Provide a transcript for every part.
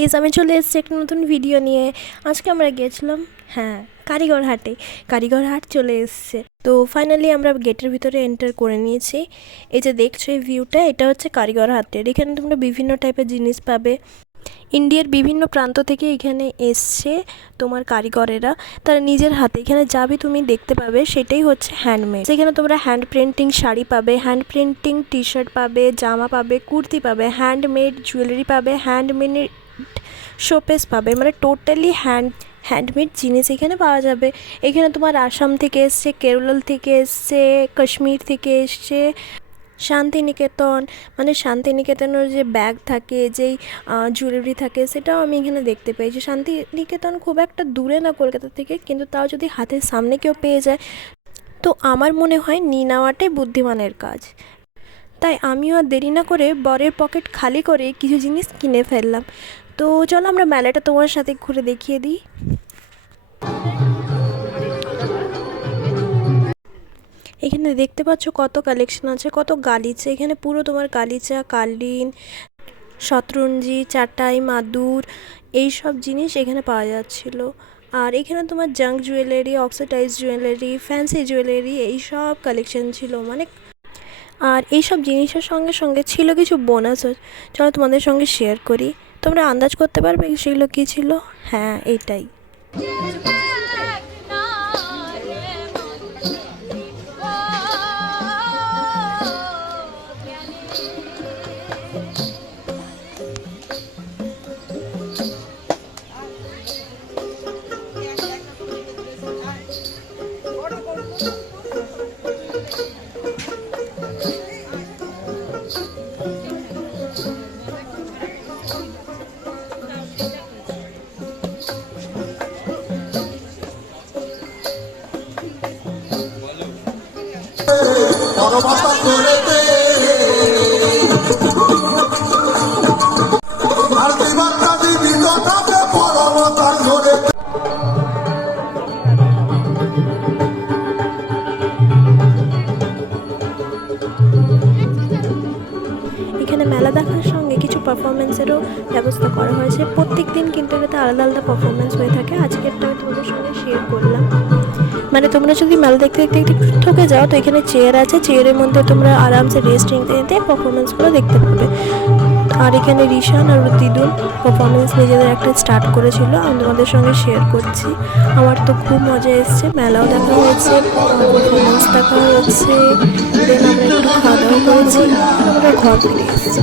Guys, আমি চলে এসেছি একটা নতুন ভিডিও নিয়ে। আজকে আমরা গিয়েছিলাম কারিগর হাটে। কারিগর হাট চলে এসেছে। তো ফাইনালি আমরা গেটের ভিতরে এন্টার করে নিয়েছি। এই যে দেখছো এই ভিউটা, এটা হচ্ছে কারিগর হাটের। এখানে তোমরা বিভিন্ন টাইপের জিনিস পাবে। ইন্ডিয়ার বিভিন্ন প্রান্ত থেকে এখানে এসছে তোমার কারিগরেরা, তারা নিজের হাতে এখানে যাবে তুমি দেখতে পাবে সেটাই হচ্ছে হ্যান্ডমেড। সেখানে তোমরা হ্যান্ড প্রিন্টিং শাড়ি পাবে, হ্যান্ড প্রিন্টিং টি শার্ট পাবে, জামা পাবে, কুর্তি পাবে, হ্যান্ডমেড জুয়েলারি পাবে, হ্যান্ডমেড শোপিস পাবে, মানে টোটালি হ্যান্ডমেড জিনিস এখানে পাওয়া যাবে। এখানে তোমার আসাম থেকে এসছে, কেরল থেকে এসছে, কাশ্মীর থেকে এসছে, শান্তিনিকেতন, মানে শান্তিনিকেতনের যে ব্যাগ থাকে, যেই জুয়েলারি থাকে, সেটাও আমি এখানে দেখতে পেয়েছি। শান্তিনিকেতন খুব একটা দূরে না কলকাতা থেকে, কিন্তু তাও যদি হাতের সামনে কেউ পেয়ে যায় তো আমার মনে হয় নিয়ে নেওয়াটাই বুদ্ধিমানের কাজ। তাই আমিও আর দেরি না করে বরের পকেট খালি করে কিছু জিনিস কিনে ফেললাম। তো চলো আমরা মেলাটা তোমার সাথে ঘুরে দেখিয়ে দিই। এখানে দেখতে পাচ্ছ কত কালেকশন আছে, কত গালিচা। এখানে পুরো তোমার গালিচা, কালিন, শতরঞ্জি, চাটাই, মাদুর, এই সব জিনিস এখানে পাওয়া যাচ্ছিল। আর এখানে তোমার junk jewellery, oxidise jewellery, fancy jewellery, এই সব কালেকশন ছিল মানে। আর এই সব জিনিসের সঙ্গে সঙ্গে ছিল কিছু বোনাসও। চলো তোমাদের সঙ্গে শেয়ার করি, তোমরা আন্দাজ করতে পারবে সেগুলো কী ছিল। হ্যাঁ, এইটাই। এখানে মেলা দেখার সঙ্গে কিছু পারফরমেন্সেরও ব্যবস্থা করা হয়েছে। প্রত্যেক দিন কিন্তু এটাতে আলাদা আলাদা পারফরমেন্স হয়ে থাকে। আজকেরটা আমি তোমাদের সঙ্গে শেয়ার করলাম। মানে তোমরা যদি মেলা দেখতে দেখতে একটু ঠকে যাও তো এখানে চেয়ার আছে, চেয়ারের মধ্যে তোমরা আরামসে রেস্ট নিতে নিতে পারফরমেন্সগুলো দেখতে পাবে। আর এখানে রিশান আর দিদুন পারফরমেন্স নিজেদের একটা স্টার্ট করেছিল, আমি তোমাদের সঙ্গে শেয়ার করছি। আমার তো খুব মজা এসছে, মেলাও দেখা হয়েছে, পারফরমেন্স দেখা হয়েছে, দেন আমরা একটু খাওয়া দাওয়া করেছি, আমরা ঘর ফিরে এসেছি।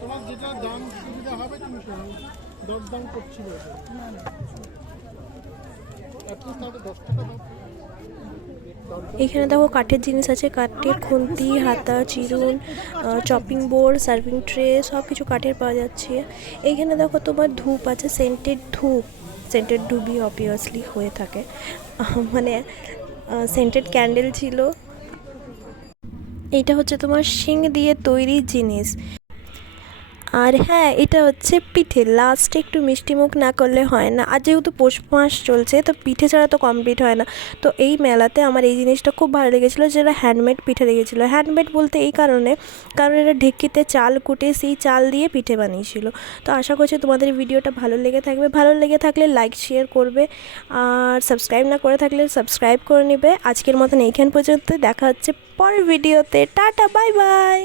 তোমার যেটা দাম সুবিধা হবে তুমি দরদাম করছিল এখানে দেখো কাঠের জিনিস আছে, কাঠের খুন্তি, হাতা, চিরুন, চপিং বোর্ড, সার্ভিং ট্রে, সব কিছু কাঠের পাওয়া যাচ্ছে। এইখানে দেখো তোমার ধূপ আছে, সেন্টেড ধূপই অবভিয়াসলি হয়ে থাকে, মানে সেন্টেড ক্যান্ডেল ছিল। এইটা হচ্ছে তোমার শিং দিয়ে তৈরি জিনিস। আর হ্যাঁ, এটা হচ্ছে পিঠে। লাস্টে একটু মিষ্টি মুখ না করলে হয় না। আর যেহেতু পৌষ মাস চলছে তো পিঠে ছাড়া তো কমপ্লিট হয় না। তো এই মেলাতে আমার এই জিনিসটা খুব ভালো লেগেছিলো, যেটা হ্যান্ডমেড পিঠে লেগেছিলো। হ্যান্ডমেড বলতে এই কারণে, কারণ এটা ঢেকিতে চাল কুটে সেই চাল দিয়ে পিঠে বানিয়েছিল। তো আশা করছি তোমাদের ভিডিওটা ভালো লেগে থাকবে। ভালো লেগে থাকলে লাইক শেয়ার করবে, আর সাবস্ক্রাইব না করে থাকলে সাবস্ক্রাইব করে নেবে। আজকের মতন এইখান পর্যন্ত, দেখা হচ্ছে পরের ভিডিওতে। Tata, bye bye.